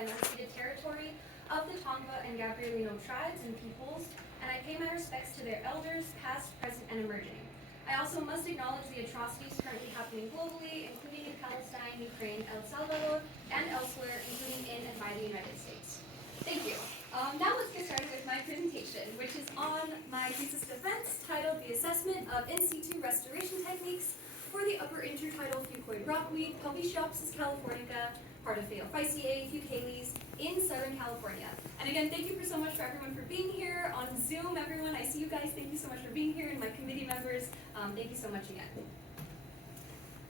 and unceded territory of the Tongva and Gabrielino tribes and peoples, and I pay my respects to their elders, past, present, and emerging. I also must acknowledge the atrocities currently happening globally, including in Palestine, Ukraine, El Salvador, and elsewhere, including in and by the United States. Thank you. Now let's get started with my presentation, which is on my thesis defense titled The Assessment of In Situ Restoration Techniques for the Upper Intertidal Fucoid Rockweed, Pelviceopsis californica, part of Phaeophyceae, Fucales, in Southern California. And again, thank you so much for everyone for being here on Zoom, everyone. I see you guys. Thank you so much for being here, and my committee members, thank you so much again.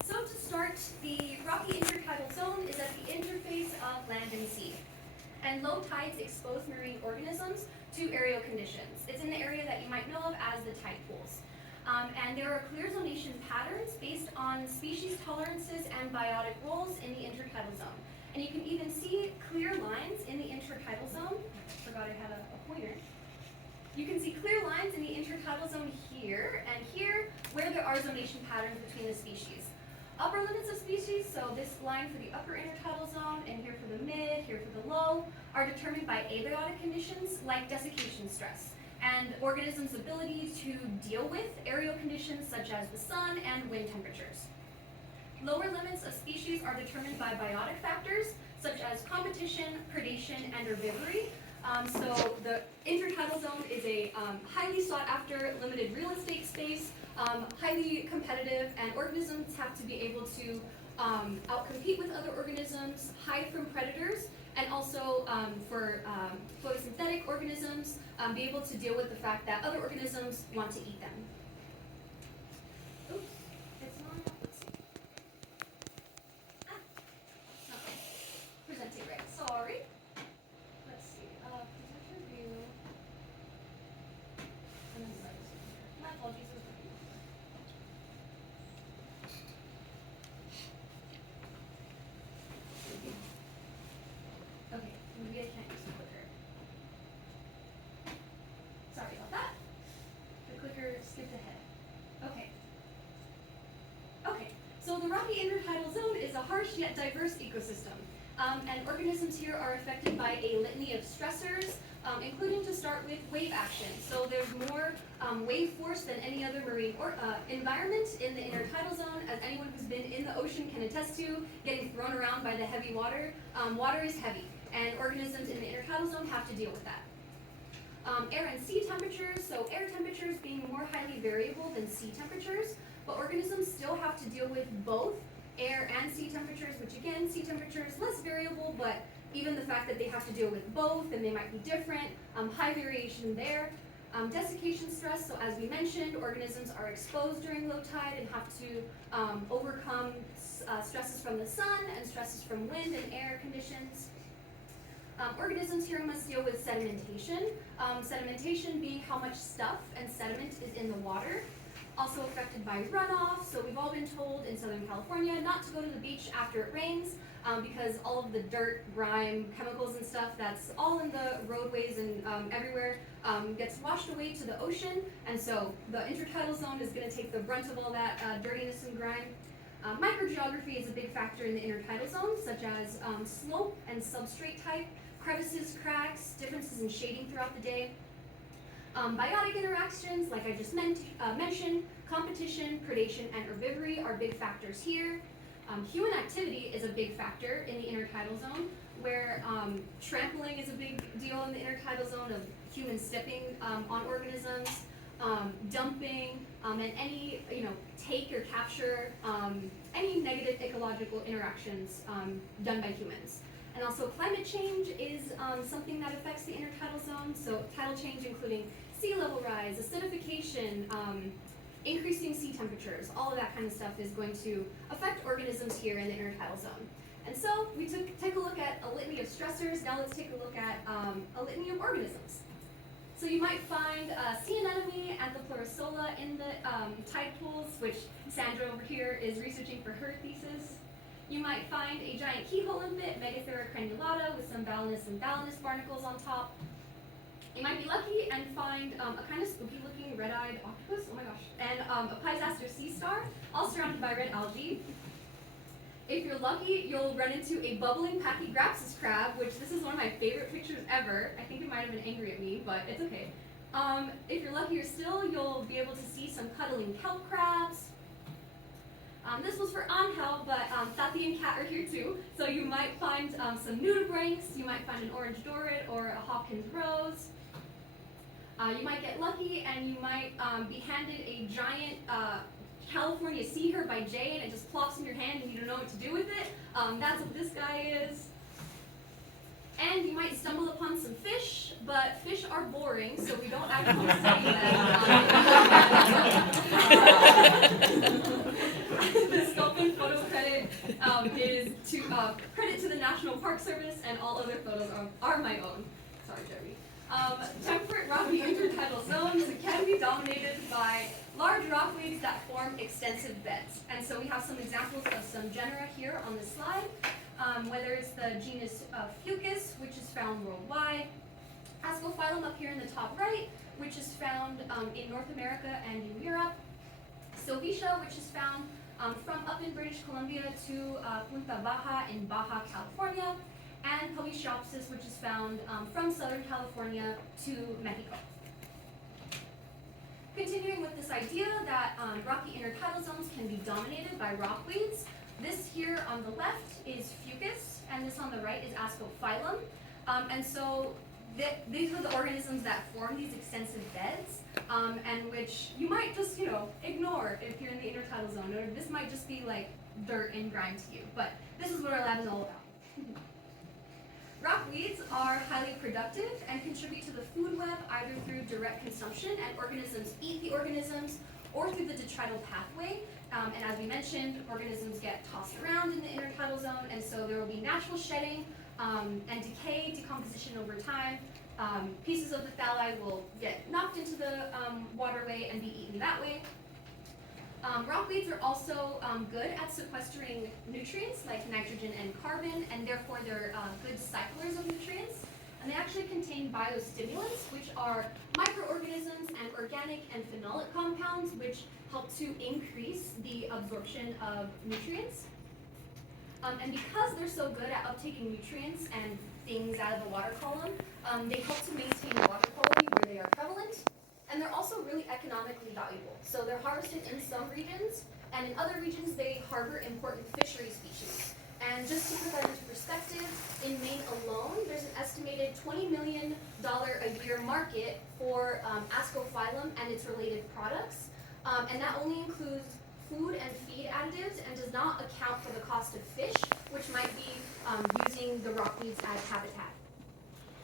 So to start, the rocky intertidal zone is at the interface of land and sea. And low tides expose marine organisms to aerial conditions. It's in the area that you might know of as the tide pools. And there are clear zonation patterns based on species tolerances and biotic roles in the intertidal zone. And you can even see clear lines in the intertidal zone. Forgot I had a pointer. You can see clear lines in the intertidal zone here and here where there are zonation patterns between the species. Upper limits of species, so this line for the upper intertidal zone and here for the mid, here for the low, are determined by abiotic conditions like desiccation stress and organisms' ability to deal with aerial conditions such as the sun and wind temperatures. Lower limits of species are determined by biotic factors such as competition, predation, and herbivory. So the intertidal zone is a highly sought after limited real estate space, highly competitive, and organisms have to be able to outcompete with other organisms, hide from predators, and also for photosynthetic organisms, be able to deal with the fact that other organisms want to eat them. Oops, it's not, let's see. Okay, presenting right, sorry. Let's see, presenter view. And then start this one. My apologies, it was the view. Okay, maybe I can't use the clicker. Sorry about that. The clicker skipped ahead. Okay. Okay, so the rocky intertidal zone is a harsh yet diverse ecosystem. And organisms here are affected by a litany of stressors, including to start with wave action. So there's more wave force than any other marine environment in the intertidal zone. As anyone who's been in the ocean can attest to, getting thrown around by the heavy water. Water is heavy, and organisms in the intertidal zone have to deal with that. Air and sea temperatures, so air temperatures being more highly variable than sea temperatures, but organisms still have to deal with both air and sea temperatures, which again, sea temperatures less variable, but even the fact that they have to deal with both and they might be different, high variation there. Desiccation stress, so as we mentioned, organisms are exposed during low tide and have to overcome stresses from the sun and stresses from wind and air conditions. Organisms here must deal with sedimentation. Sedimentation being how much stuff and sediment is in the water. Also affected by runoff, so we've all been told in Southern California not to go to the beach after it rains because all of the dirt, grime, chemicals and stuff that's all in the roadways and everywhere gets washed away to the ocean, and so the intertidal zone is going to take the brunt of all that dirtiness and grime. Microgeography is a big factor in the intertidal zone, such as slope and substrate type, crevices, cracks, differences in shading throughout the day. Biotic interactions, like I just mentioned, competition, predation, and herbivory are big factors here. Human activity is a big factor in the intertidal zone, where trampling is a big deal in the intertidal zone of human stepping on organisms, dumping, and any take or capture, any negative ecological interactions done by humans. And also climate change is something that affects the intertidal zone, so tidal change including sea level rise, acidification, increasing sea temperatures, all of that kind of stuff is going to affect organisms here in the intertidal zone. And so we take a look at a litany of stressors. Now let's take a look at a litany of organisms. So you might find sea anemone, Anthopleurosola in the tide pools, which Sandra over here is researching for her thesis. You might find a giant keyhole limpet, Megathera crenulata, with some balanus and balanus barnacles on top. You might be lucky and find a kind of spooky looking red-eyed octopus, oh my gosh, and a Pisaster sea star, all surrounded by red algae. If you're lucky, you'll run into a bubbling Pachygrapsis crab, which this is one of my favorite pictures ever. I think it might have been angry at me, but it's okay. If you're luckier still, you'll be able to see some cuddling kelp crabs. This was for Angel, but Tati and Kat are here too. So you might find some nudibranchs, you might find an orange dorid or a Hopkins rose. You might get lucky and you might be handed a giant California sea herb by Jay and it just plops in your hand and you don't know what to do with it. That's what this guy is. And you might stumble upon some fish, but fish are boring, so we don't actually study them. The Sculpin photo credit is to credit to the National Park Service, and all other photos are my own. Sorry, Jeremy. Temperate rocky intertidal zones can be dominated by large rockweeds that form extensive beds. And so we have some examples of some genera here on this slide. Whether it's the genus Fucus, which is found worldwide, Ascophyllum up here in the top right, which is found in North America and in Europe, Sylvicia, which is found from up in British Columbia to Punta Baja in Baja, California, and Polychiopsis, which is found from Southern California to Mexico. Continuing with this idea that rocky intertidal zones can be dominated by rockweeds, this here on the left is Fucus, and this on the right is Ascophyllum. And so these are the organisms that form these extensive beds, and which you might just, ignore if you're in the intertidal zone, or this might just be like dirt and grime to you, but this is what our lab is all about. Rockweeds are highly productive and contribute to the food web either through direct consumption, and organisms eat the organisms, or through the detrital pathway. And as we mentioned, organisms get tossed around in the intertidal zone, and so there will be natural shedding and decay, decomposition over time. Pieces of the thalli will get knocked into the waterway and be eaten that way. Rockweeds are also good at sequestering nutrients like nitrogen and carbon, and therefore they're good cyclers of nutrients. And they actually contain biostimulants, which are microorganisms and organic and phenolic compounds, which help to increase the absorption of nutrients. And because they're so good at uptaking nutrients and things out of the water column, they help to maintain water quality where they are prevalent. And they're also really economically valuable. So they're harvested in some regions, and in other regions they harbor important fishery species. And just to put that into perspective, in Maine alone, there's an estimated $20 million a year market for Ascophyllum and its related products. And that only includes food and feed additives and does not account for the cost of fish, which might be using the rockweeds as habitat.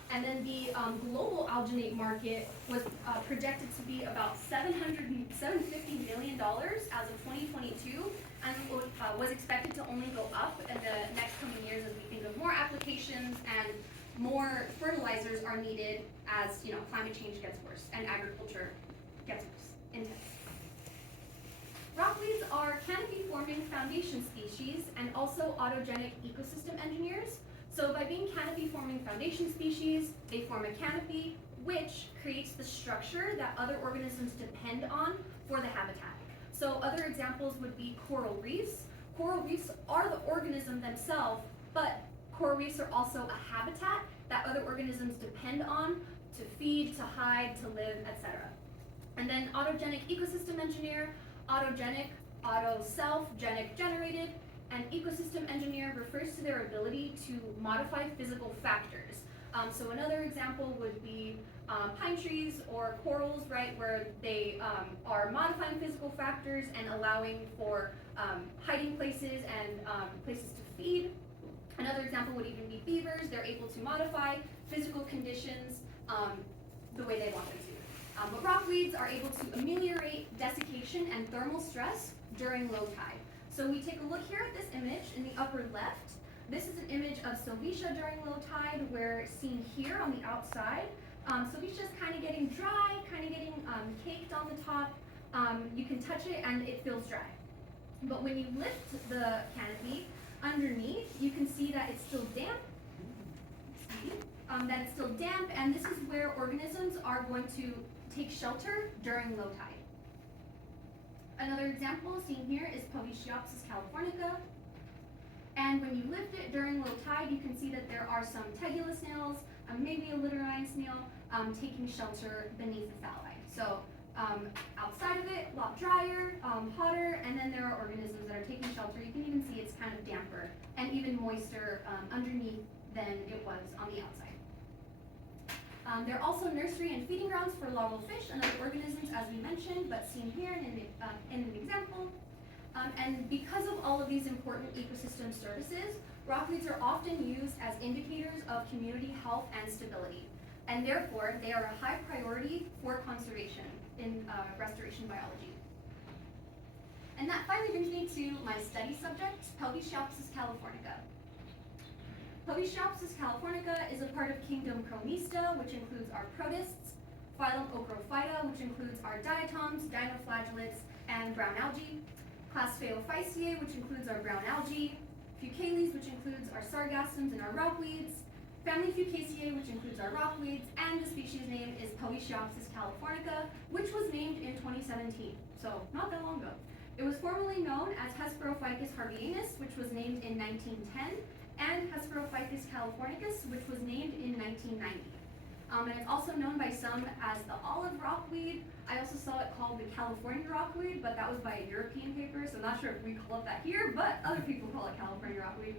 And then the global alginate market was projected to be about $750 million as of 2022, and was expected to only go up in the next coming years as we think of more applications and more fertilizers are needed as climate change gets worse and agriculture gets worse, intense. Rockweeds are canopy-forming foundation species and also autogenic ecosystem engineers. So by being canopy-forming foundation species, they form a canopy, which creates the structure that other organisms depend on for the habitat. So other examples would be coral reefs. Coral reefs are the organism themselves, but coral reefs are also a habitat that other organisms depend on to feed, to hide, to live, etc. And then autogenic ecosystem engineer, autogenic, auto-self, genic generated, and ecosystem engineer refers to their ability to modify physical factors. So another example would be pine trees or corals, right, where they are modifying physical factors and allowing for hiding places and places to feed. Another example would even be beavers. They're able to modify physical conditions the way they want them to. But rockweeds are able to ameliorate desiccation and thermal stress during low tide. So we take a look here at this image in the upper left. This is an image of Sylvicia during low tide, where seen here on the outside, Sylvicia is kind of getting dry, kind of getting caked on the top. You can touch it and it feels dry. But when you lift the canopy underneath, you can see that it's still damp. And this is where organisms are going to take shelter during low tide. Another example seen here is Polychiopsis californica. And when you lift it during low tide, you can see that there are some tegula snails, maybe a littorine snail, taking shelter beneath the thalli. So outside of it, a lot drier, hotter, and then there are organisms that are taking shelter. You can even see it's kind of damper and even moister underneath than it was on the outside. They're also nursery and feeding grounds for larval fish and other organisms, as we mentioned, but seen here in an example. And because of all of these important ecosystem services, rockweeds are often used as indicators of community health and stability. And therefore, they are a high priority for conservation in restoration biology. And that finally brings me to my study subject, Pelvichiopsis californica. Pelvichiopsis californica is a part of kingdom Chromista, which includes our protists, phylum Ochrophyta, which includes our diatoms, dinoflagellates, and brown algae, class Phaeophyceae, which includes our brown algae, Fucales, which includes our sargassums and our rockweeds, family Fucaceae, which includes our rockweeds, and the species name is Pelvichiopsis californica, which was named in 2017, so not that long ago. It was formerly known as Hesperophycus harbianus, which was named in 1910, and Hesperophycus californicus, which was named in 1990. And it's also known by some as the olive rockweed. I also saw it called the California rockweed, but that was by a European paper, so I'm not sure if we call it that here, but other people call it California rockweed.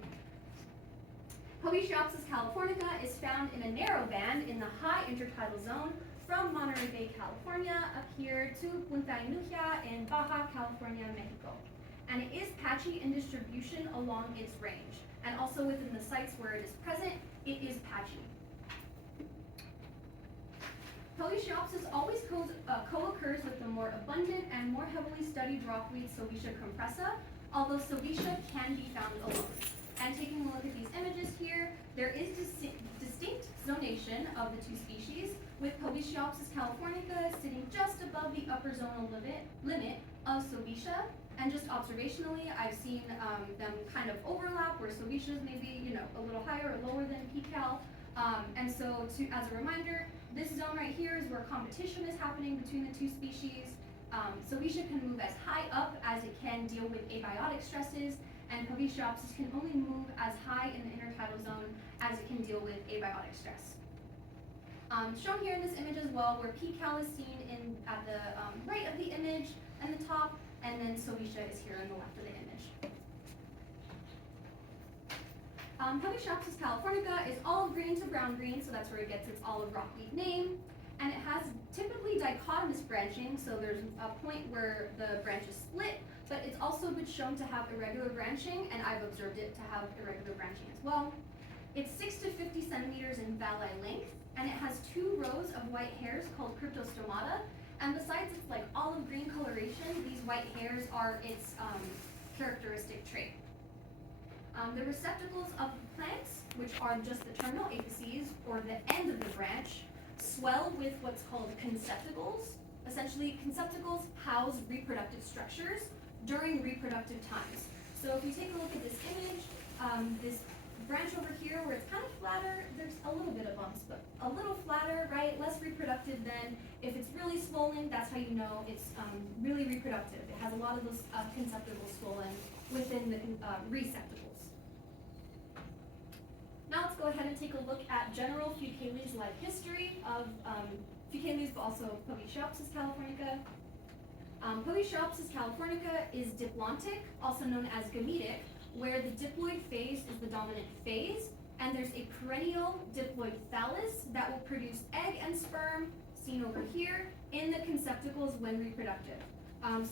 Pelvichiopsis californica is found in a narrow band in the high intertidal zone from Monterey Bay, California, up here to Punta Inujia in Baja California, Mexico. And it is patchy in distribution along its range, and also within the sites where it is present, it is patchy. Pelvichiopsis always co-occurs with the more abundant and more heavily studied rockweed Sovicia compressa, although Sovicia can be found alone. And taking a look at these images here, there is distinct zonation of the two species, with Pelvichiopsis californica sitting just above the upper zonal limit of Sovicia. And just observationally, I've seen them kind of overlap, where Sovicia is maybe a little higher or lower than P-Cal. And so, as a reminder, this zone right here is where competition is happening between the two species. Sovicia can move as high up as it can deal with abiotic stresses, and Pelvichiopsis can only move as high in the intertidal zone as it can deal with abiotic stress. Shown here in this image as well, where P-Cal is seen at the right of the image and the top, and then Sovicia is here on the left of the image. Pelvichiopsis californica is olive green to brown green, so that's where it gets its olive rockweed name. And it has typically dichotomous branching, so there's a point where the branches split, but it's also been shown to have irregular branching, and I've observed it to have irregular branching as well. It's 6 to 50 centimeters in valli length, and it has 2 rows of white hairs called cryptostomata, and besides its olive green coloration, these white hairs are its characteristic trait. The receptacles of the plants, which are just the terminal apices, or the end of the branch, swell with what's called conceptacles. Essentially, conceptacles house reproductive structures during reproductive times. So if you take a look at this image, this branch over here where it's kind of flatter, there's a little bit of bumps, but a little flatter, right? Less reproductive than if it's really swollen, that's how you know it's really reproductive. It has a lot of those conceptacles swollen within the receptacles. Now let's go ahead and take a look at general Fucales life history of Fucales, but also Pelvichiopsis californica. Pelvichiopsis californica is diplontic, also known as gametic, where the diploid phase is the dominant phase, and there's a perennial diploid thallus that will produce egg and sperm, seen over here, in the conceptacles when reproductive.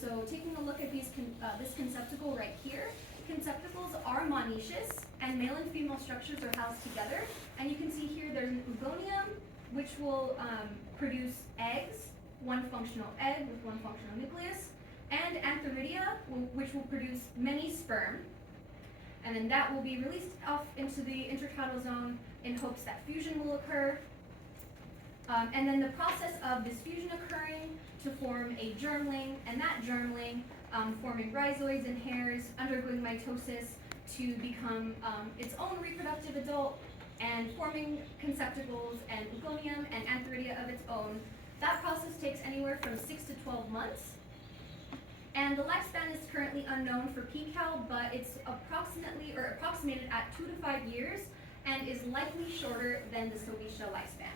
So taking a look at this conceptacle right here, conceptacles are monoecious, and male and female structures are housed together. And you can see here there's an oogonium, which will produce eggs, one functional egg with one functional nucleus, and antheridia, which will produce many sperm. And then that will be released off into the intertidal zone in hopes that fusion will occur. And then the process of this fusion occurring to form a germling, and that germling forming rhizoids and hairs, undergoing mitosis to become its own reproductive adult, and forming conceptacles and oogonium and antheridia of its own. That process takes anywhere from 6 to 12 months. And the lifespan is currently unknown for PCAL, but it's approximated at 2 to 5 years and is likely shorter than the Poecia lifespan.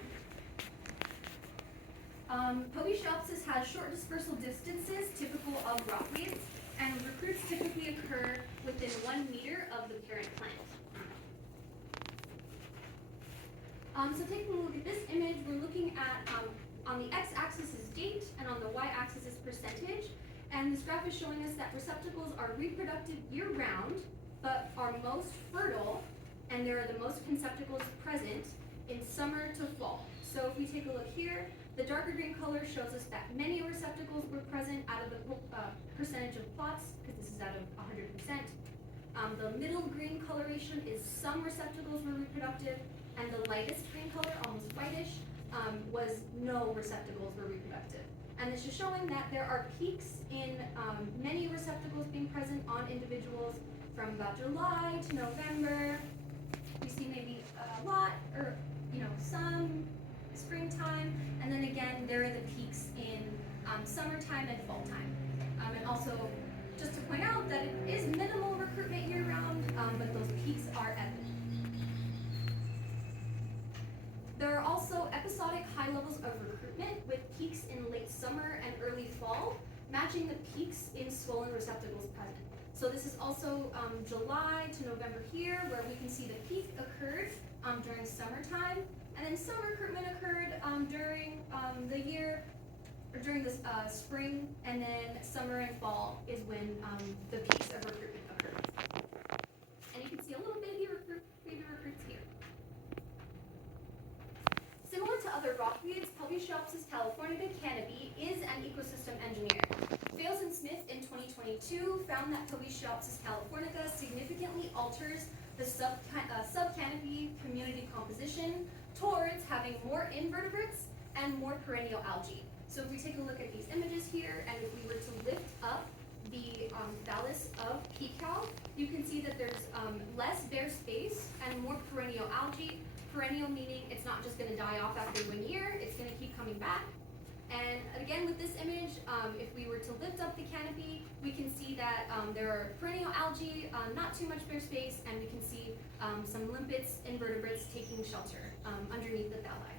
Poeciopsis has short dispersal distances typical of rockweeds, and recruits typically occur within 1 meter of the parent plant. So taking a look at this image, we're looking at, on the x-axis is date, and on the y-axis is percentage. And this graph is showing us that receptacles are reproductive year-round, but are most fertile, and there are the most conceptacles present in summer to fall. So if we take a look here, the darker green color shows us that many receptacles were present out of the percentage of plots, because this is out of 100%. The middle green coloration is some receptacles were reproductive, and the lightest green color, almost whitish, was no receptacles were reproductive. And this is showing that there are peaks in many receptacles being present on individuals from about July to November. We see maybe a lot, or some springtime, and then again there are the peaks in summertime and fall time. And also, just to point out that it is minimal recruitment year-round, but those peaks are evident. There are also episodic high levels of recruitment with peaks in late summer and early fall, matching the peaks in swollen receptacles present. So this is also July to November here, where we can see the peak occurred during summertime, and then some recruitment occurred during the year, or during the spring, and then summer and fall is when the peaks of recruitment occurred. And you can see a little baby recruits here. Similar to other rockweeds, Poeciopsis californica canopy is an ecosystem engineer. Fales and Smith in 2022 found that Poeciopsis californica significantly alters the subcanopy community composition towards having more invertebrates and more perennial algae. So if we take a look at these images here, and if we were to lift up the thallus of PCAL, you can see that there's less bare space and more perennial algae. Perennial meaning it's not just going to die off after 1 year, it's going to keep coming back. And again, with this image, if we were to lift up the canopy, we can see that there are perennial algae, not too much bare space, and we can see some limpets, invertebrates taking shelter underneath the thalli.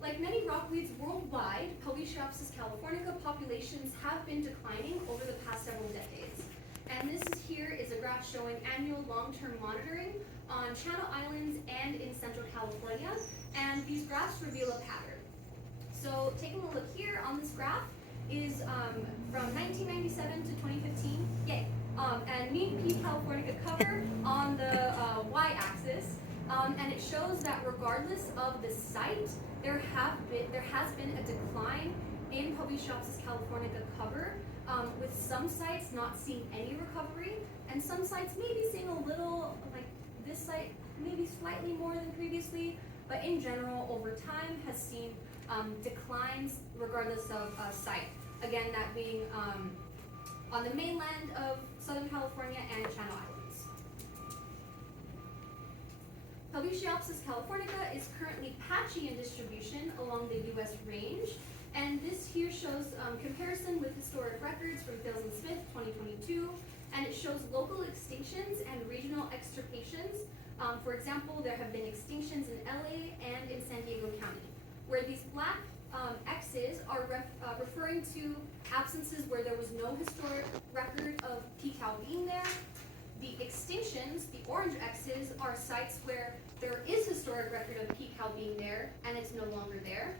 Like many rockweeds worldwide, Poeciopsis californica populations have been declining over the past several decades. And this here is a graph showing annual long-term monitoring on Channel Islands and in Central California, and these graphs reveal a pattern. So taking a look here on this graph is from 1997 to 2015, yay, and mean P californica cover on the y-axis, and it shows that regardless of the site, there has been a decline in Poeciopsis californica cover, with some sites not seeing any recovery, and some sites maybe seeing a little, like this site, maybe slightly more than previously, but in general, over time, has seen declines regardless of site. Again, that being on the mainland of Southern California and Channel Islands. Poeciopsis californica is currently patchy in distribution along the U.S. range, and this here shows comparison with historic records from Fales and Smith 2022, and it shows local extinctions and regional extirpations. For example, there have been extinctions in LA and in San Diego County, where these black X's are referring to absences where there was no historic record of PCAL being there. The extinctions, the orange X's, are sites where there is historic record of PCAL being there and it's no longer there.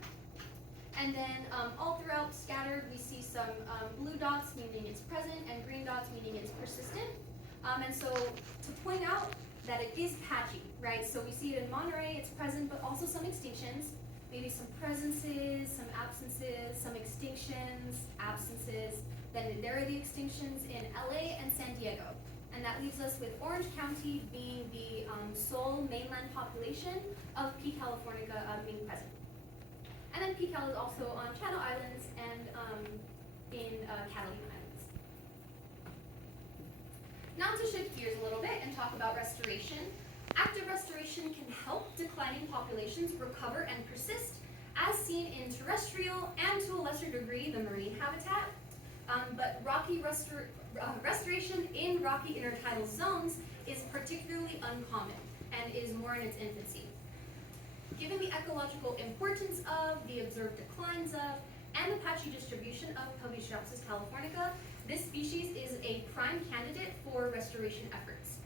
And then all throughout scattered, we see some blue dots meaning it's present and green dots meaning it's persistent. And so to point out that it is patchy, right? So we see it in Monterey, it's present, but also some extinctions, maybe some presences, some absences, some extinctions, absences. Then there are the extinctions in LA and San Diego. And that leaves us with Orange County being the sole mainland population of P. californica being present. And then PCAL is also on Channel Islands and in Catalina Islands. Now to shift gears a little bit and talk about restoration. Active restoration can help declining populations recover and persist as seen in terrestrial and to a lesser degree the marine habitat, but rocky restoration in rocky intertidal zones is particularly uncommon and is more in its infancy. Given the ecological importance of, the observed declines of, and the patchy distribution of Pelvisteopsis californica, this species is a prime candidate for restoration efforts.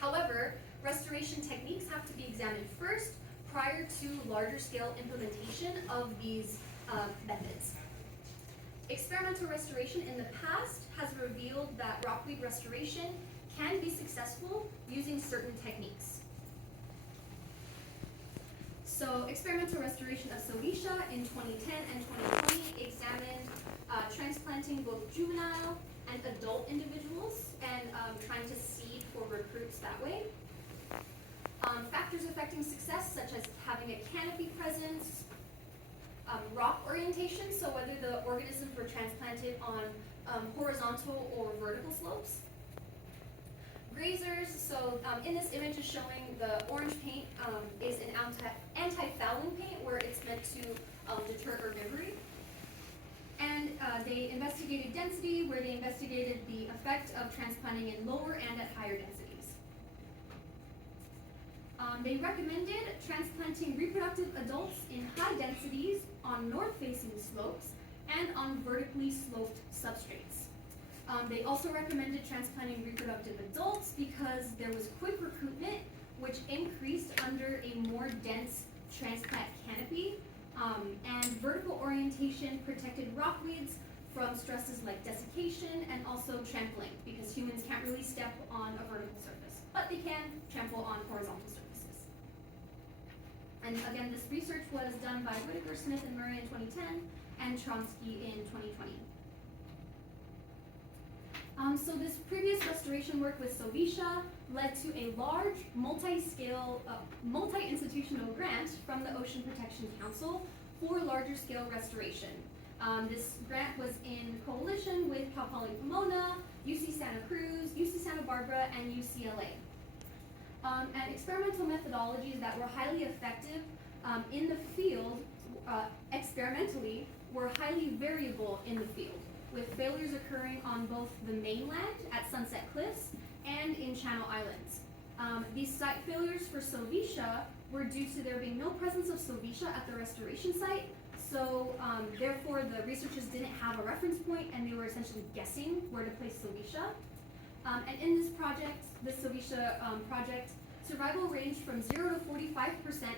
However, restoration techniques have to be examined first prior to larger scale implementation of these methods. Experimental restoration in the past has revealed that rockweed restoration can be successful using certain techniques. So experimental restoration of Sovicia in 2010 and 2020 examined transplanting both juvenile and adult individuals and trying to seed for recruits that way. Factors affecting success such as having a canopy presence, rock orientation, so whether the organisms were transplanted on horizontal or vertical slopes. Grazers, so in this image is showing the orange paint is an anti-fouling paint where it's meant to deter herbivory. And they investigated density, where they investigated the effect of transplanting in lower and at higher densities. They recommended transplanting reproductive adults in high densities on north-facing slopes and on vertically sloped substrates. They also recommended transplanting reproductive adults because there was quick recruitment, which increased under a more dense transplant canopy, and vertical orientation protected rockweeds from stresses like desiccation and also trampling, because humans can't really step on a vertical surface, but they can trample on horizontal surfaces. And again, this research was done by Whitaker, Smith, and Murray in 2010, and Chomsky in 2020. So this previous restoration work with Sovicia led to a large, multi-scale, multi-institutional grant from the Ocean Protection Council for larger scale restoration. This grant was in coalition with Cal Poly Pomona, UC Santa Cruz, UC Santa Barbara, and UCLA. And experimental methodologies that were highly effective in the field, experimentally, were highly variable in the field, with failures occurring on both the mainland at Sunset Cliffs and in Channel Islands. These site failures for Sovicia were due to there being no presence of Sovicia at the restoration site, so therefore the researchers didn't have a reference point and they were essentially guessing where to place Sovicia. And in this project, the Sovicia project, survival ranged from 0 to 45%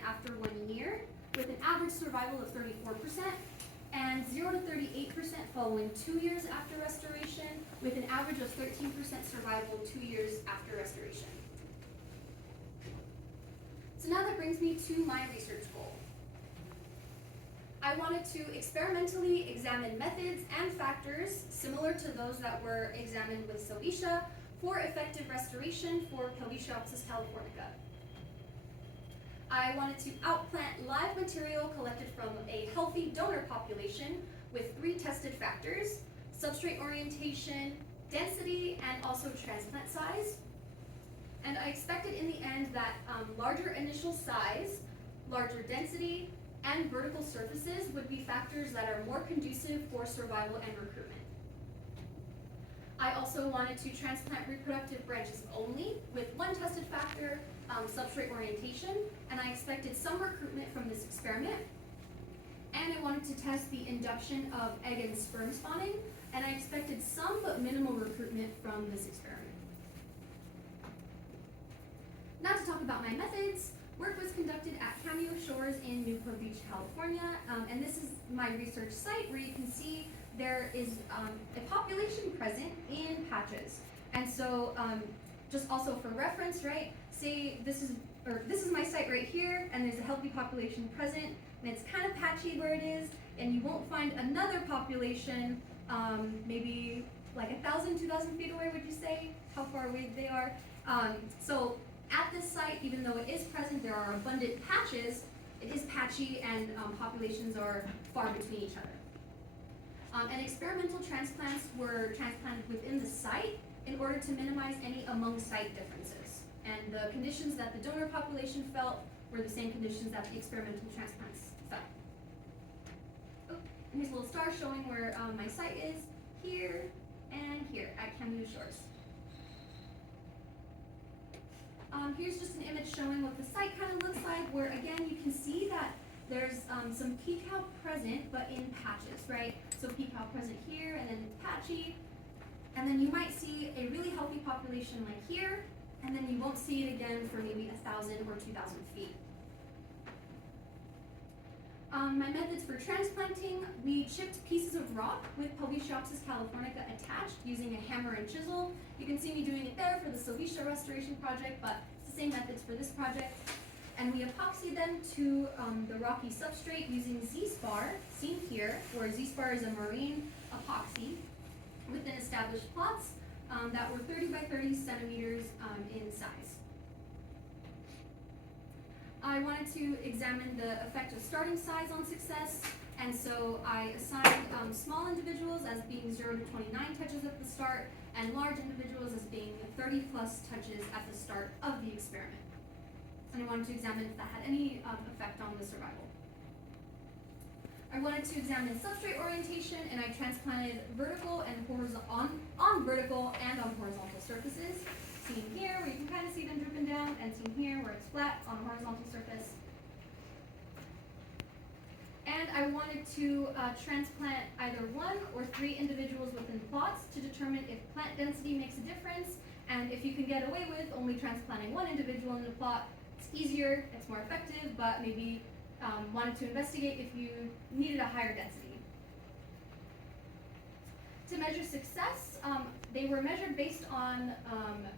after 1 year, with an average survival of 34%, and 0 to 38% following 2 years after restoration, with an average of 13% survival 2 years after restoration. So now that brings me to my research goal. I wanted to experimentally examine methods and factors similar to those that were examined with Sovicia for effective restoration for Pelvisteopsis californica. I wanted to outplant live material collected from a healthy donor population with 3 tested factors: substrate orientation, density, and also transplant size. And I expected in the end that larger initial size, larger density, and vertical surfaces would be factors that are more conducive for survival and recruitment. I also wanted to transplant reproductive branches only with 1 tested factor, substrate orientation, and I expected some recruitment from this experiment. And I wanted to test the induction of egg and sperm spawning, and I expected some but minimal recruitment from this experiment. Now to talk about my methods. Work was conducted at Cameo Shores in Newport Beach, California, and this is my research site where you can see there is a population present in patches. And so just also for reference, right, say this is my site right here, and there's a healthy population present, and it's kind of patchy where it is, and you won't find another population maybe like 1,000, 2,000 feet away, would you say, how far away they are? So at this site, even though it is present, there are abundant patches, it is patchy, and populations are far between each other. And experimental transplants were transplanted within the site in order to minimize any among-site differences. And the conditions that the donor population felt were the same conditions that the experimental transplants felt. And here's a little star showing where my site is, here and here at Kamloops Shores. Here's just an image showing what the site kind of looks like, where again you can see that there's some peak cow present, but in patches, right? So peak cow present here, and then patchy, and then you might see a really healthy population like here, and then you won't see it again for maybe 1,000 or 2,000 feet. My methods for transplanting, we chipped pieces of rock with Pelviopsis californica attached using a hammer and chisel. You can see me doing it there for the Sylvetia restoration project, but it's the same methods for this project. And we epoxied them to the rocky substrate using Z-spar, seen here, where Z-spar is a marine epoxy within established plots that were 30 by 30 centimeters in size. I wanted to examine the effect of starting size on success, and so I assigned small individuals as being 0 to 29 touches at the start, and large individuals as being 30 plus touches at the start of the experiment. And I wanted to examine if that had any effect on the survival. I wanted to examine substrate orientation, and I transplanted vertical and horizontal on vertical and on horizontal surfaces. Seen here, where you can kind of see them dripping down, and seen here, where it's flat on a horizontal surface. And I wanted to transplant either 1 or 3 individuals within plots to determine if plant density makes a difference, and if you can get away with only transplanting 1 individual in the plot, it's easier, it's more effective, but maybe wanted to investigate if you needed a higher density. To measure success, they were measured based on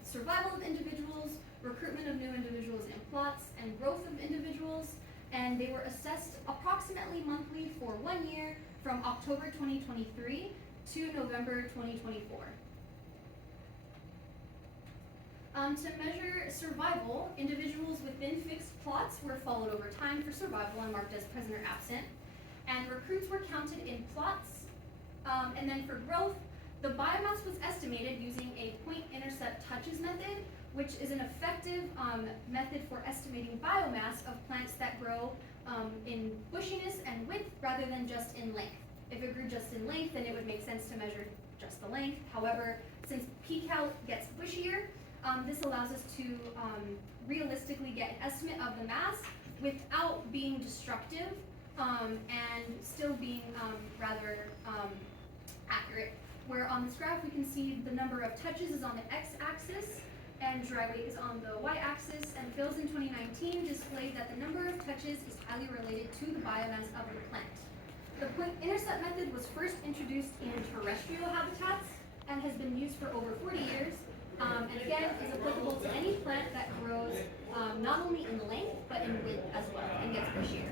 survival of individuals, recruitment of new individuals in plots, and growth of individuals, and they were assessed approximately monthly for 1 year from October 2023 to November 2024. To measure survival, individuals within fixed plots were followed over time for survival and marked as present or absent, and recruits were counted in plots. And then for growth, the biomass was estimated using a point intercept touches method, which is an effective method for estimating biomass of plants that grow in bushiness and width rather than just in length. If it grew just in length, then it would make sense to measure just the length. However, since p-cal gets bushier, this allows us to realistically get an estimate of the mass without being destructive and still being rather accurate. Where on this graph we can see the number of touches is on the x-axis and dry weight is on the y-axis, and Fields in 2019 displayed that the number of touches is highly related to the biomass of the plant. The point intercept method was first introduced in terrestrial habitats and has been used for over 40 years, and again is applicable to any plant that grows not only in length but in width as well and gets bushier.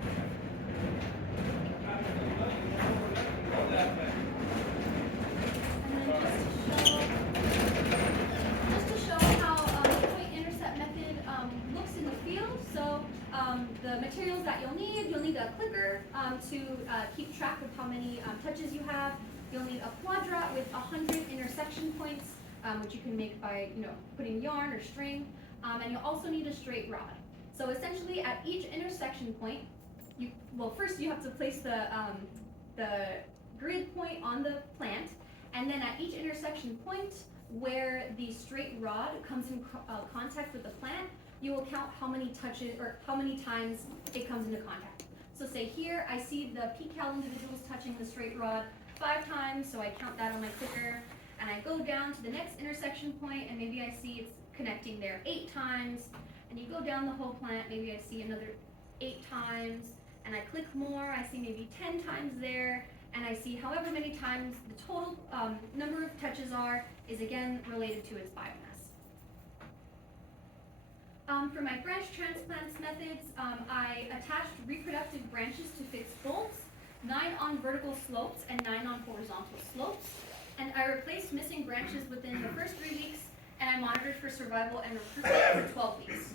Just to show how the point intercept method looks in the field. So the materials that you'll need a clicker to keep track of how many touches you have. You'll need a quadrat with 100 intersection points, which you can make by putting yarn or string, and you'll also need a straight rod. So essentially, at each intersection point, first you have to place the grid point on the plant, and then at each intersection point where the straight rod comes in contact with the plant, you will count how many touches or how many times it comes into contact. So say here I see the p-cal individuals touching the straight rod 5 times, so I count that on my clicker, and I go down to the next intersection point and maybe I see it's connecting there 8 times, and you go down the whole plant, maybe I see another 8 times, and I click more, I see maybe 10 times there, and I see however many times the total number of touches is again related to its biomass. For my branch transplants methods, I attached reproductive branches to fixed bolts, 9 on vertical slopes and 9 on horizontal slopes, and I replaced missing branches within the first 3 weeks, and I monitored for survival and recruitment for 12 weeks.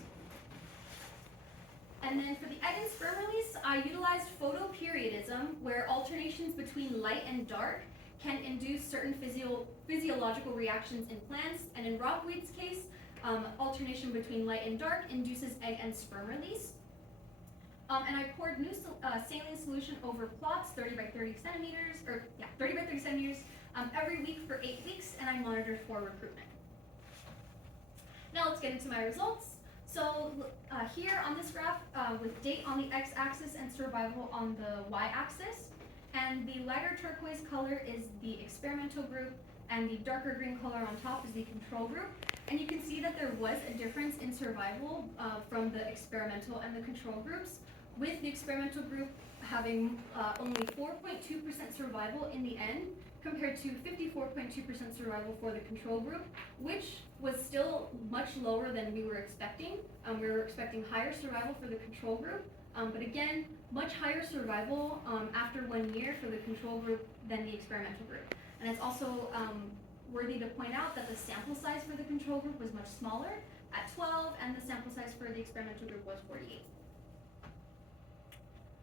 And then for the egg and sperm release, I utilized photoperiodism, where alternations between light and dark can induce certain physiological reactions in plants, and in rockweed's case, alternation between light and dark induces egg and sperm release. And I poured new saline solution over plots 30 by 30 centimeters, 30 by 30 centimeters every week for 8 weeks, and I monitored for recruitment. Now let's get into my results. So here on this graph, with date on the x-axis and survival on the y-axis, and the lighter turquoise color is the experimental group, and the darker green color on top is the control group. And you can see that there was a difference in survival from the experimental and the control groups, with the experimental group having only 4.2% survival in the end, compared to 54.2% survival for the control group, which was still much lower than we were expecting. We were expecting higher survival for the control group, but again, much higher survival after 1 year for the control group than the experimental group. And it's also worthy to point out that the sample size for the control group was much smaller at 12, and the sample size for the experimental group was 48.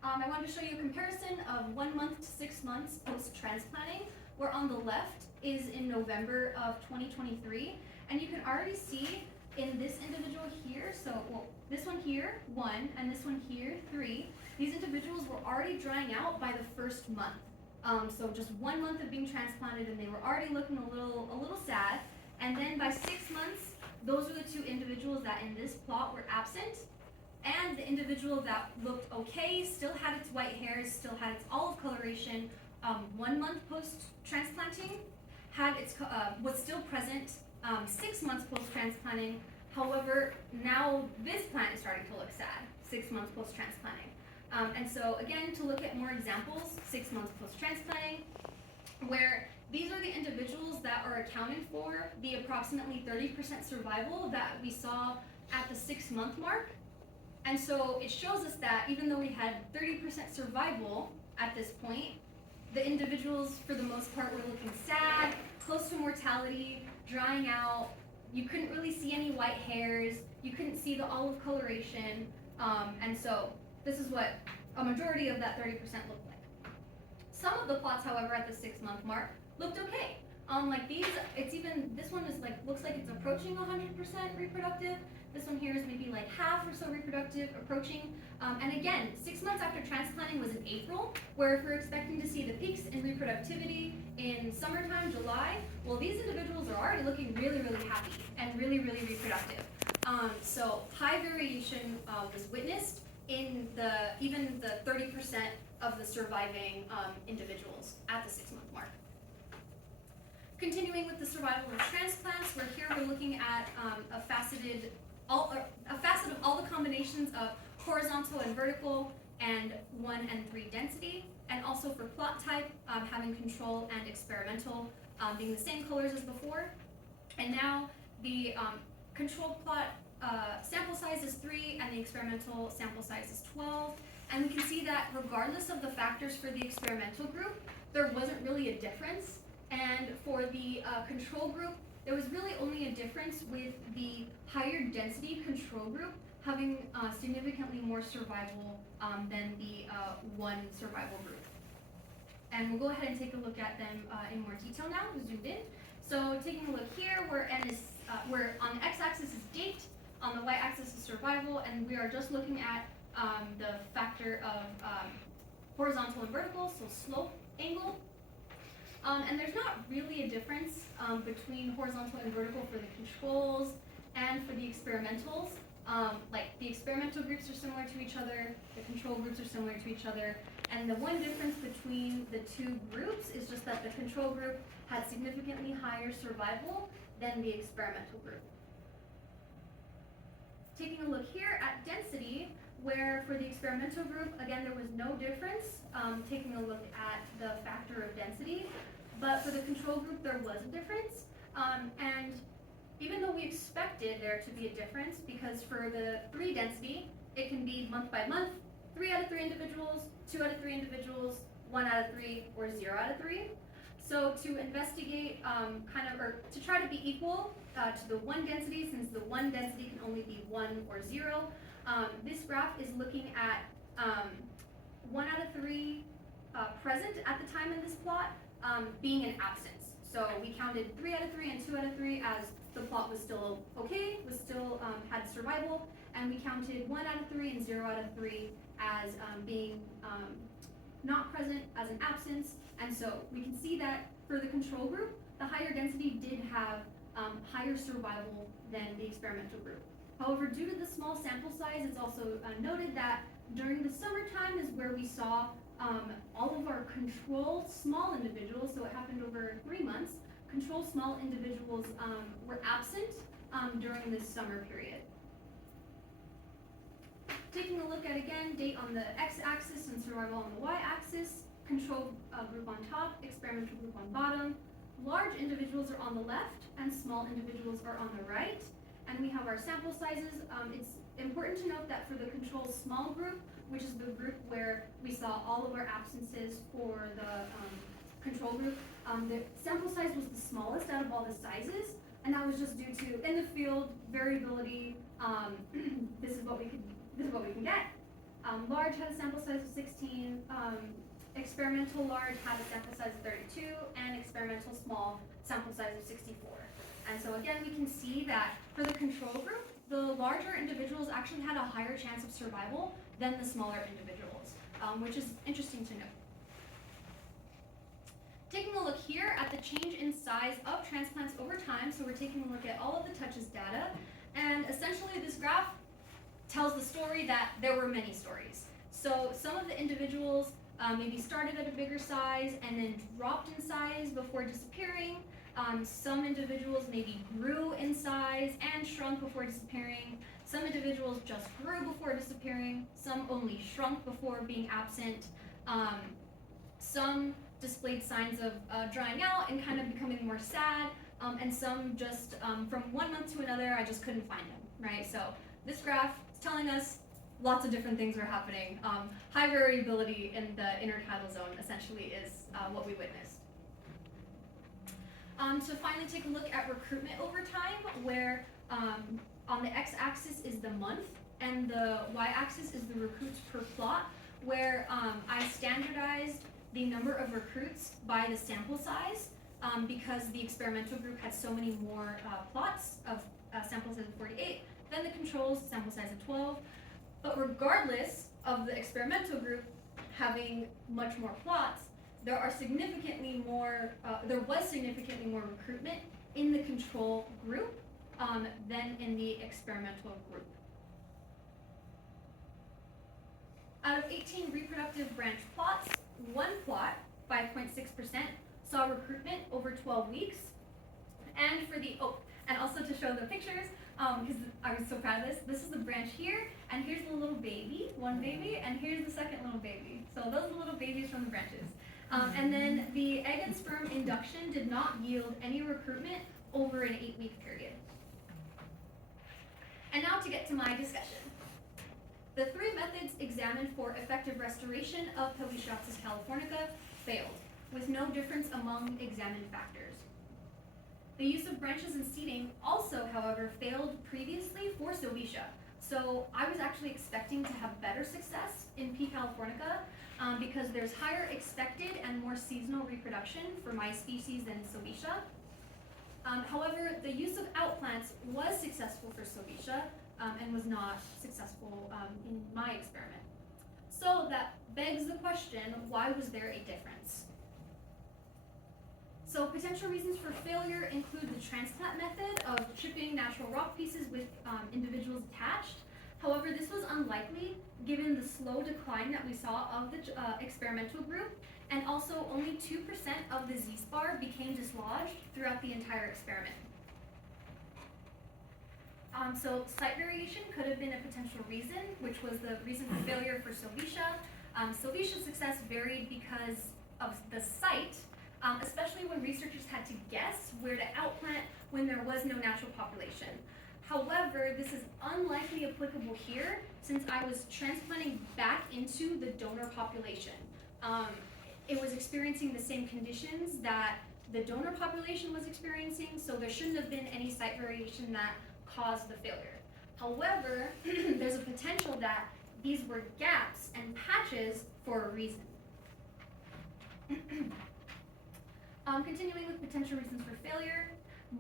I wanted to show you a comparison of 1 month to 6 months post-transplanting, where on the left is in November of 2023, and you can already see in this individual here, this one here, 1, and this one here, 3, these individuals were already drying out by the first month. So just 1 month of being transplanted, and they were already looking a little sad. And then by 6 months, those were the 2 individuals that in this plot were absent. And the individual that looked okay, still had its white hairs, still had its olive coloration, 1 month post-transplanting, was still present 6 months post-transplanting. However, now this plant is starting to look sad 6 months post-transplanting. And so again, to look at more examples, 6 months post-transplanting, where these are the individuals that are accounting for the approximately 30% survival that we saw at the 6-month mark. And so it shows us that even though we had 30% survival at this point, the individuals for the most part were looking sad, close to mortality, drying out. You couldn't really see any white hairs, you couldn't see the olive coloration, and so this is what a majority of that 30% looked like. Some of the plots, however, at the 6-month mark looked okay. Like these, this one is looks like it's approaching 100% reproductive. This one here is maybe like half or so reproductive, approaching. And again, 6 months after transplanting was in April, where if we're expecting to see the peaks in reproductivity in summertime, July, well, these individuals are already looking really, really happy and really, really reproductive. So high variation was witnessed in even the 30% of the surviving individuals at the 6-month mark. Continuing with the survival of transplants, where here we're looking at a facet of all the combinations of horizontal and vertical and 1 and 3 density, and also for plot type, having control and experimental being the same colors as before. And now the control plot sample size is 3 and the experimental sample size is 12. And we can see that regardless of the factors for the experimental group, there wasn't really a difference. And for the control group, there was really only a difference with the higher density control group having significantly more survival than the 1 survival group. And we'll go ahead and take a look at them in more detail now, zoomed in. So taking a look here, where on the x-axis is date, on the y-axis is survival, and we are just looking at the factor of horizontal and vertical, so slope angle. And there's not really a difference between horizontal and vertical for the controls and for the experimentals. Like the experimental groups are similar to each other, the control groups are similar to each other, and the one difference between the 2 groups is just that the control group had significantly higher survival than the experimental group. Taking a look here at density, where for the experimental group, again, there was no difference, taking a look at the factor of density, but for the control group, there was a difference. And even though we expected there to be a difference, because for the 3 density, it can be month by month, 3 out of 3 individuals, 2 out of 3 individuals, 1 out of 3, or 0 out of 3. So to investigate or to try to be equal to the 1 density, since the 1 density can only be 1 or 0, this graph is looking at 1 out of 3 present at the time in this plot being an absence. So we counted 3 out of 3 and 2 out of 3 as the plot was still okay, had survival, and we counted 1 out of 3 and 0 out of 3 as being not present as an absence. And so we can see that for the control group, the higher density did have higher survival than the experimental group. However, due to the small sample size, it's also noted that during the summertime is where we saw all of our control small individuals, so it happened over 3 months, control small individuals were absent during this summer period. Taking a look at, again, date on the x-axis and survival on the y-axis, control group on top, experimental group on bottom. Large individuals are on the left and small individuals are on the right. And we have our sample sizes. It's important to note that for the control small group, which is the group where we saw all of our absences for the control group, the sample size was the smallest out of all the sizes, and that was just due to, in the field, variability. This is what we can get. Large had a sample size of 16, experimental large had a sample size of 32, and experimental small sample size of 64. And so again, we can see that for the control group, the larger individuals actually had a higher chance of survival than the smaller individuals, which is interesting to note. Taking a look here at the change in size of transplants over time, so we're taking a look at all of the touches data, and essentially this graph tells the story that there were many stories. So some of the individuals maybe started at a bigger size and then dropped in size before disappearing. Some individuals maybe grew in size and shrunk before disappearing. Some individuals just grew before disappearing. Some only shrunk before being absent. Some displayed signs of drying out and kind of becoming more sad. And some just, from 1 month to another, I just couldn't find them, right? So this graph is telling us lots of different things are happening. High variability in the intertidal zone essentially is what we witnessed. To finally take a look at recruitment over time, where on the x-axis is the month and the y-axis is the recruits per plot, where I standardized the number of recruits by the sample size because the experimental group had so many more plots of sample size of 48 than the controls sample size of 12. But regardless of the experimental group having much more plots, there was significantly more recruitment in the control group than in the experimental group. Out of 18 reproductive branch plots, 1 plot, 5.6%, saw recruitment over 12 weeks. And for the, and also to show the pictures, because I was so proud of this is the branch here, and here's the little baby, one baby, and here's the second little baby. So those are the little babies from the branches. And then the egg and sperm induction did not yield any recruitment over an 8-week period. And now to get to my discussion. The 3 methods examined for effective restoration of Peletiopsis californica failed, with no difference among examined factors. The use of branches and seeding also, however, failed previously for Sylvetia. So I was actually expecting to have better success in P. californica because there's higher expected and more seasonal reproduction for my species than Sylvetia. However, the use of outplants was successful for Sylvetia and was not successful in my experiment. So that begs the question, why was there a difference? So potential reasons for failure include the transplant method of chipping natural rock pieces with individuals attached. However, this was unlikely given the slow decline that we saw of the experimental group, and also only 2% of the Z-spar became dislodged throughout the entire experiment. So site variation could have been a potential reason, which was the reason for failure for Sylvetia. Sylvetia's success varied because of the site, especially when researchers had to guess where to outplant when there was no natural population. However, this is unlikely applicable here since I was transplanting back into the donor population. It was experiencing the same conditions that the donor population was experiencing, so there shouldn't have been any site variation that caused the failure. However, there's a potential that these were gaps and patches for a reason. Continuing with potential reasons for failure,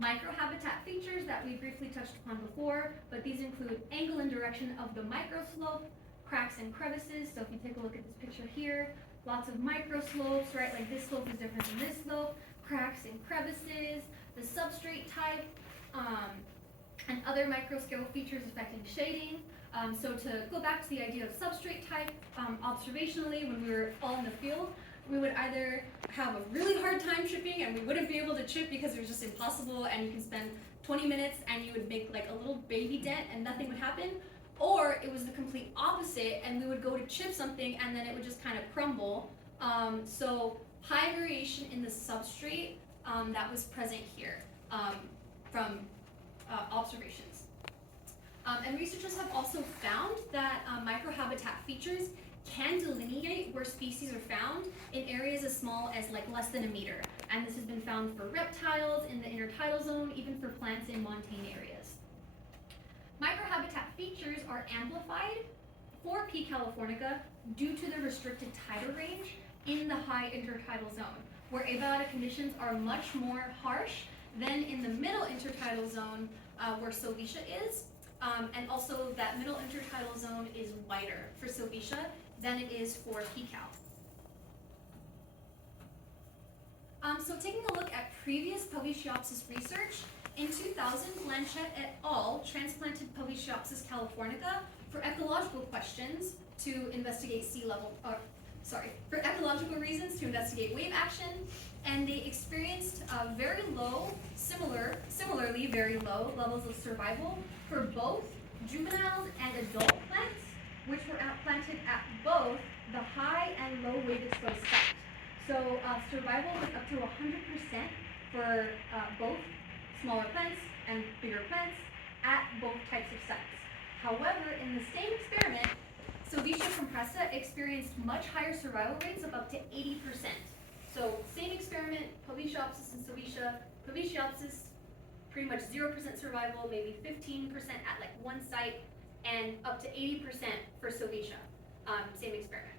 microhabitat features that we briefly touched upon before, but these include angle and direction of the microslope, cracks and crevices. So if you take a look at this picture here, lots of micro slopes, right? Like this slope is different than this slope, cracks and crevices, the substrate type, and other micro scale features affecting shading. So to go back to the idea of substrate type, observationally, when we were all in the field, we would either have a really hard time chipping and we wouldn't be able to chip because it was just impossible, and you can spend 20 minutes and you would make like a little baby dent and nothing would happen, or it was the complete opposite and we would go to chip something and then it would just kind of crumble. So high variation in the substrate that was present here from observations. And researchers have also found that microhabitat features can delineate where species are found in areas as small as like less than a meter. And this has been found for reptiles in the intertidal zone, even for plants in montane areas. Microhabitat features are amplified for P. californica due to the restricted tidal range in the high intertidal zone, where abiotic conditions are much more harsh than in the middle intertidal zone where Sylvicia is. And also that middle intertidal zone is wider for Sylvicia than it is for P-Cal. So taking a look at previous Pelviceopsis research, in 2000, Blanchette et al. Transplanted Pelviceopsis californica for ecological questions to investigate for ecological reasons to investigate wave action, and they experienced very low, similarly very low levels of survival for both juveniles and adult plants, which were planted at both the high and low wave exposed site. So survival was up to 100% for both smaller plants and bigger plants at both types of sites. However, in the same experiment, Sylvicia compressa experienced much higher survival rates of up to 80%. So same experiment, Pelviceopsis and Sylvicia. Pelviceopsis, pretty much 0% survival, maybe 15% at like one site, and up to 80% for Sylvicia. Same experiment.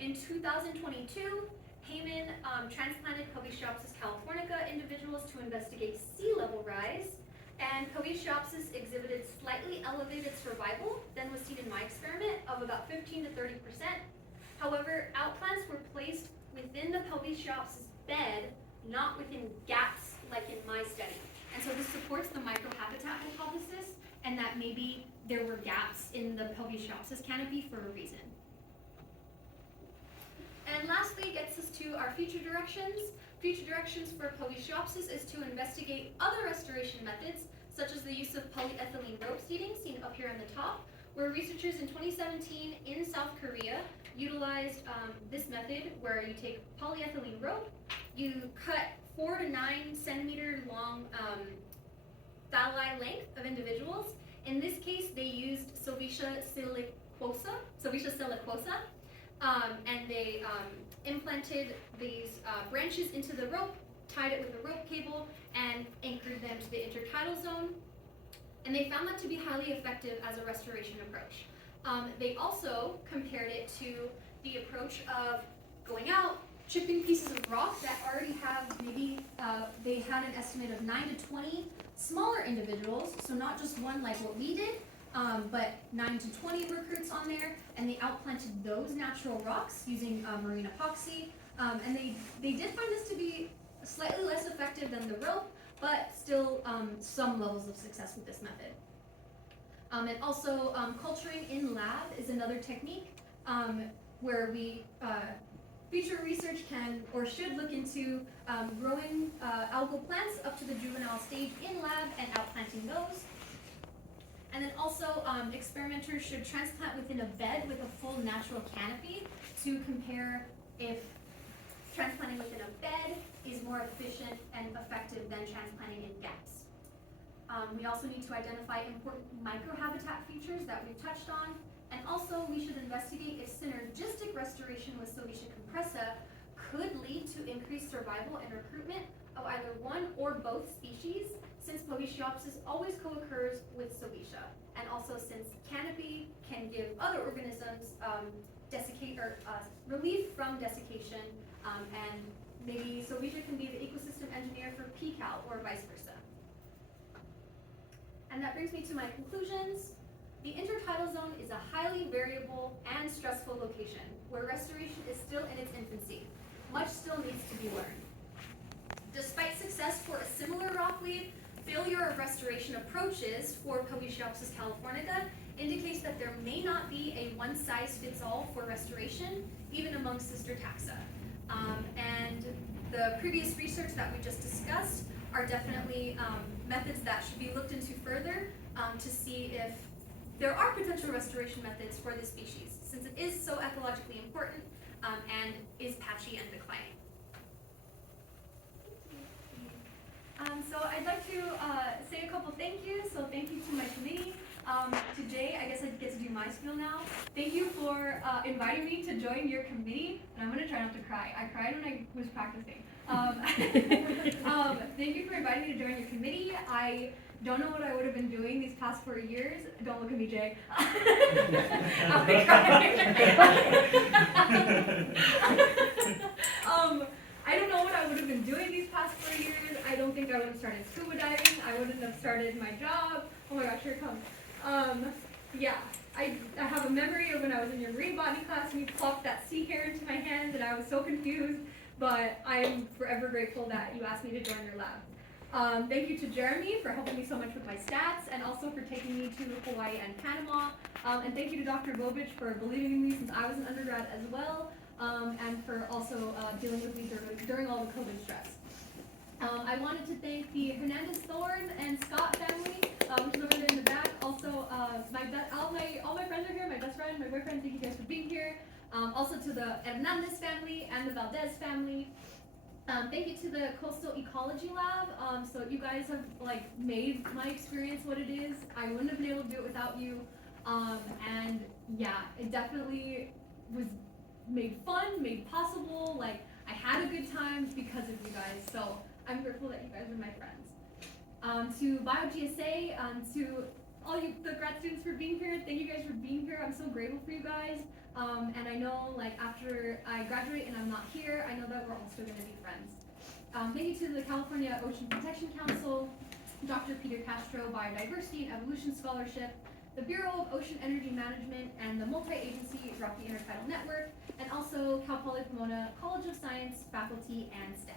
In 2022, Heyman transplanted Pelviceopsis californica individuals to investigate sea level rise, and Pelviceopsis exhibited slightly elevated survival than was seen in my experiment of about 15 to 30%. However, outplants were placed within the Pelviceopsis bed, not within gaps like in my study. And so this supports the microhabitat hypothesis, and that maybe there were gaps in the Pelviceopsis canopy for a reason. And lastly, gets us to our future directions. Future directions for Pelviceopsis is to investigate other restoration methods, such as the use of polyethylene rope seeding, seen up here on the top, where researchers in 2017 in South Korea utilized this method where you take polyethylene rope, you cut 4 to 9 centimeter long thalli length of individuals. In this case, they used Sylvicia silicosa, and they implanted these branches into the rope, tied it with a rope cable, and anchored them to the intertidal zone. And they found that to be highly effective as a restoration approach. They also compared it to the approach of going out, chipping pieces of rock that already have maybe, they had an estimate of 9 to 20 smaller individuals, so not just one like what we did, but 9 to 20 recruits on there, and they outplanted those natural rocks using marine epoxy. And they did find this to be slightly less effective than the rope, but still some levels of success with this method. And also culturing in lab is another technique where we future research can or should look into growing algal plants up to the juvenile stage in lab and outplanting those. And then also experimenters should transplant within a bed with a full natural canopy to compare if transplanting within a bed is more efficient and effective than transplanting in gaps. We also need to identify important microhabitat features that we've touched on, and also we should investigate if synergistic restoration with Sylvicia compressa could lead to increased survival and recruitment of either one or both species, since Pelviceopsis always co-occurs with Sylvicia, and also since canopy can give other organisms relief from desiccation, and maybe Sylvicia can be the ecosystem engineer for P-Cal or vice versa. And that brings me to my conclusions. The intertidal zone is a highly variable and stressful location where restoration is still in its infancy. Much still needs to be learned. Despite success for a similar rockweave, failure of restoration approaches for Poeciopsis californica indicates that there may not be a one-size-fits-all for restoration, even among sister taxa. And the previous research that we just discussed are definitely methods that should be looked into further to see if there are potential restoration methods for this species, since it is so ecologically important and is patchy and declining. So I'd like to say a couple thank yous. So thank you to my committee. Today, I guess I get to do my spiel now. Thank you for inviting me to join your committee. And I'm going to try not to cry. I cried when I was practicing. Thank you for inviting me to join your committee. I don't know what I would have been doing these past 4 years. Don't look at me, Jay. I'll be crying. I don't know what I would have been doing these past 4 years. I don't think I would have started scuba diving. I wouldn't have started my job. Oh my gosh, here it comes. Yeah, I have a memory of when I was in your marine botany class and you plopped that sea hair into my hands and I was so confused, but I'm forever grateful that you asked me to join your lab. Thank you to Jeremy for helping me so much with my stats and also for taking me to Hawaii and Panama. And thank you to Dr. Bobich for believing in me since I was an undergrad as well, and for also dealing with me during all the COVID stress. I wanted to thank the Hernandez Thorne and Scott family, which is over there in the back. Also, all my friends are here. My best friend, my boyfriend. Thank you guys for being here. Also to the Hernandez family and the Valdez family. Thank you to the Coastal Ecology Lab. So you guys have made my experience what it is. I wouldn't have been able to do it without you. And yeah, it definitely was made fun, made possible. I had a good time because of you guys. So I'm grateful that you guys are my friends. To BioGSA, to all the grad students for being here, thank you guys for being here. I'm so grateful for you guys. And I know after I graduate and I'm not here, I know that we're all still going to be friends. Thank you to the California Ocean Protection Council, Dr. Peter Castro Biodiversity and Evolution Scholarship, the Bureau of Ocean Energy Management, and the multi-agency Rocky Intertidal Network, and also Cal Poly Pomona College of Science faculty and staff.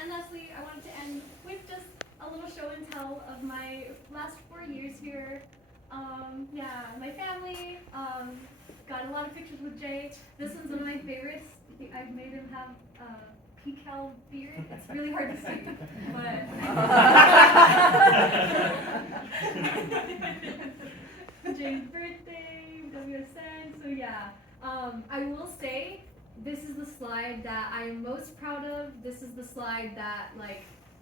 And lastly, I wanted to end with just a little show and tell of my last 4 years here. Yeah, my family, got a lot of pictures with Jay. This one's one of my favorites. I've made him have a peacock beard. It's really hard to see, but Jay's birthday, WSN, so yeah. I will say, this is the slide that I am most proud of. This is the slide that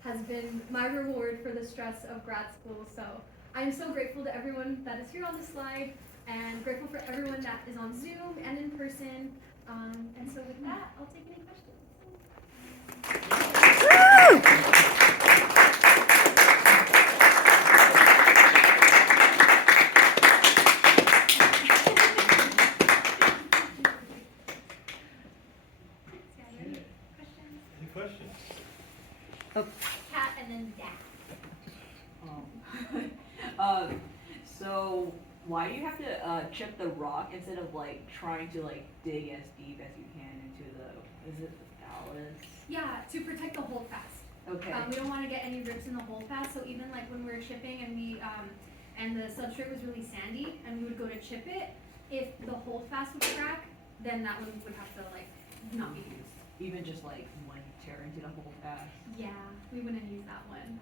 has been my reward for the stress of grad school. So I'm so grateful to everyone that is here on the slide, and grateful for everyone that is on Zoom and in person. And so with that, I'll take any questions. Any questions? Cat and then dad. So why do you have to chip the rock instead of trying to dig as deep as you can into is it the thallus? Yeah, to protect the holdfast. Okay. We don't want to get any rips in the holdfast, so even when we were chipping and and the substrate was really sandy and we would go to chip it, if the holdfast would crack, then that one would have to not be used. Even just when you tear into the holdfast? Yeah, we wouldn't use that one.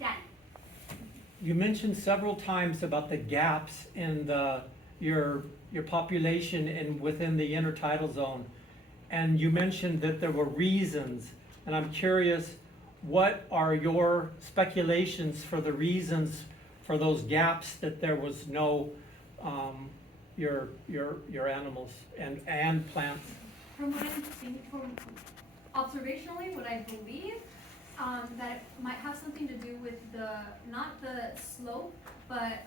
Dad. You mentioned several times about the gaps in your population and within the intertidal zone, and you mentioned that there were reasons, and I'm curious, what are your speculations for the reasons for those gaps that there was no your animals and plants? From what I'm seeing, observationally, what I believe that it might have something to do with not the slope, but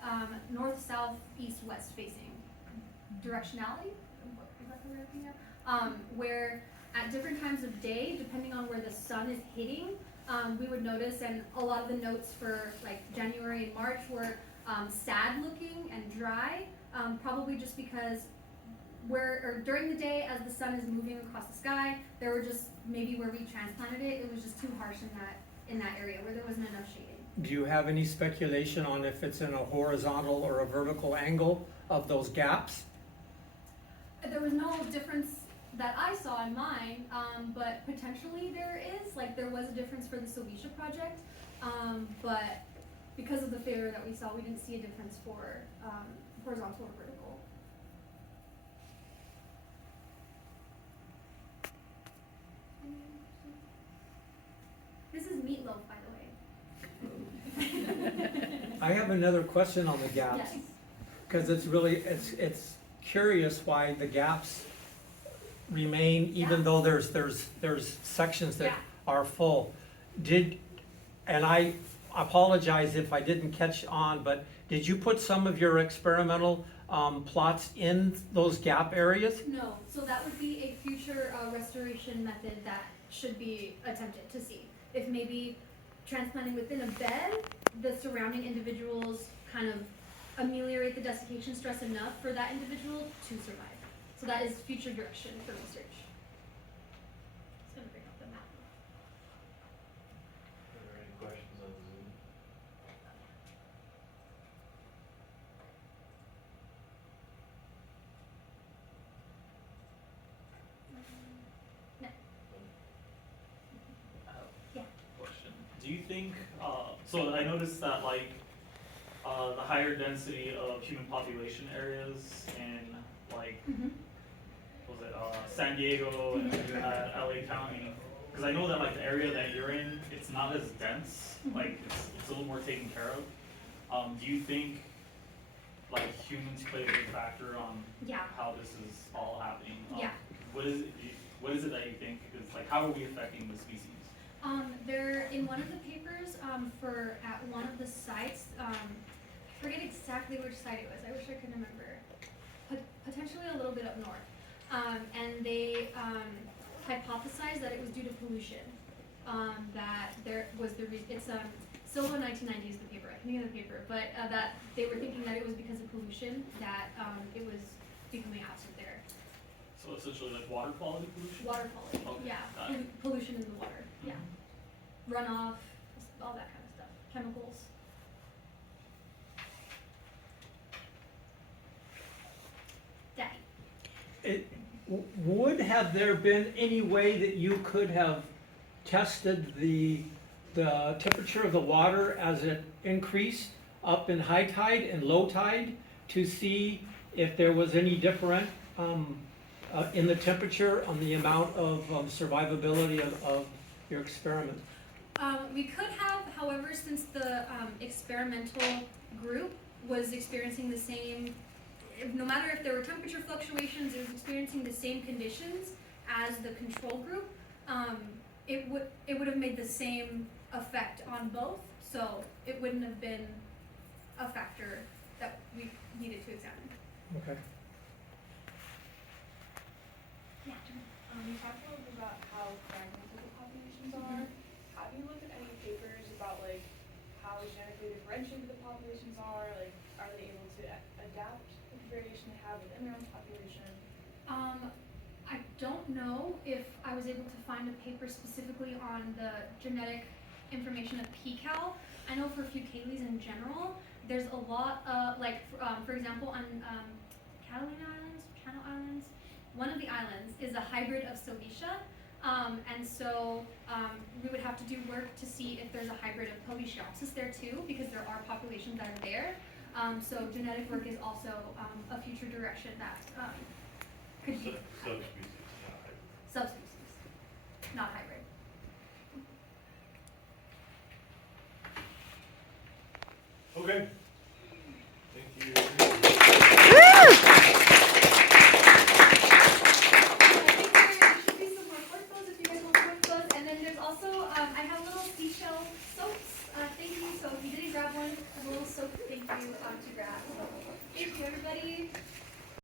north, south, east, west facing directionality. Is that the word I'm thinking of? Where at different times of day, depending on where the sun is hitting, we would notice, and a lot of the notes for like January and March were sad looking and dry, probably just because during the day as the sun is moving across the sky, there were just maybe where we transplanted it, it was just too harsh in that area where there wasn't enough shading. Do you have any speculation on if it's in a horizontal or a vertical angle of those gaps? There was no difference that I saw in mine, but potentially there is. Like there was a difference for the Solisha project, but because of the failure that we saw, we didn't see a difference for horizontal or vertical. This is meatloaf, by the way. I have another question on the gaps. Yes. Because it's curious why the gaps remain, even Yeah. though there's sections that Yeah. are full. And I apologize if I didn't catch on, but did you put some of your experimental plots in those gap areas? No, so that would be a future restoration method that should be attempted to see. If maybe transplanting within a bed, the surrounding individuals kind of ameliorate the desiccation stress enough for that individual to survive. So that is future direction for research. Just gonna bring up the map. Are there any questions on Zoom? No. I have Yeah. a question. Do you think, so I noticed that like, the higher density of human population areas in like, was it, San Diego and then you had LA County? Cause I know that like the area that you're in, it's not as dense, like it's a little more taken care of. Do you think like humans play a big factor on Yeah. how this is all happening? Yeah. What is it that you think, because like how are we affecting the species? There in one of the papers for at one of the sites, I forget exactly which site it was. I wish I could remember. Potentially a little bit up north, and they hypothesized that it was due to pollution. That there was it's Silva 1990 is the paper. I can think of the paper, but that they were thinking that it was because of pollution that it was becoming absent there. So essentially like water quality pollution? Water quality, Okay, yeah. got it. Pollution in the water, yeah. Runoff, all that kind of stuff. Chemicals. Daddy. Would have there been any way that you could have tested the temperature of the water as it increased up in high tide and low tide to see if there was any different in the temperature on the amount of survivability of your experiment? We could have, however, since the experimental group was experiencing the same, no matter if there were temperature fluctuations, it was experiencing the same conditions as the control group, it would have made the same effect on both, so it wouldn't have been a factor that we needed to examine. Okay. Yeah. You talked a little bit about how fragmented the populations are. Have you looked at any papers about like how genetically differentiated the populations are? Like, are they able to adapt to the variation they have within their own population? I don't know if I was able to find a paper specifically on the genetic information of PCAL. I know for a few Kayleys in general, there's a lot of, like, for example, on Channel Islands, one of the islands is a hybrid of Solisha, and so we would have to do work to see if there's a hybrid of Polychiopsis there too, because there are populations that are there. So genetic work is also a future direction that could be Subspecies, not hybrid. subspecies, not hybrid. Okay,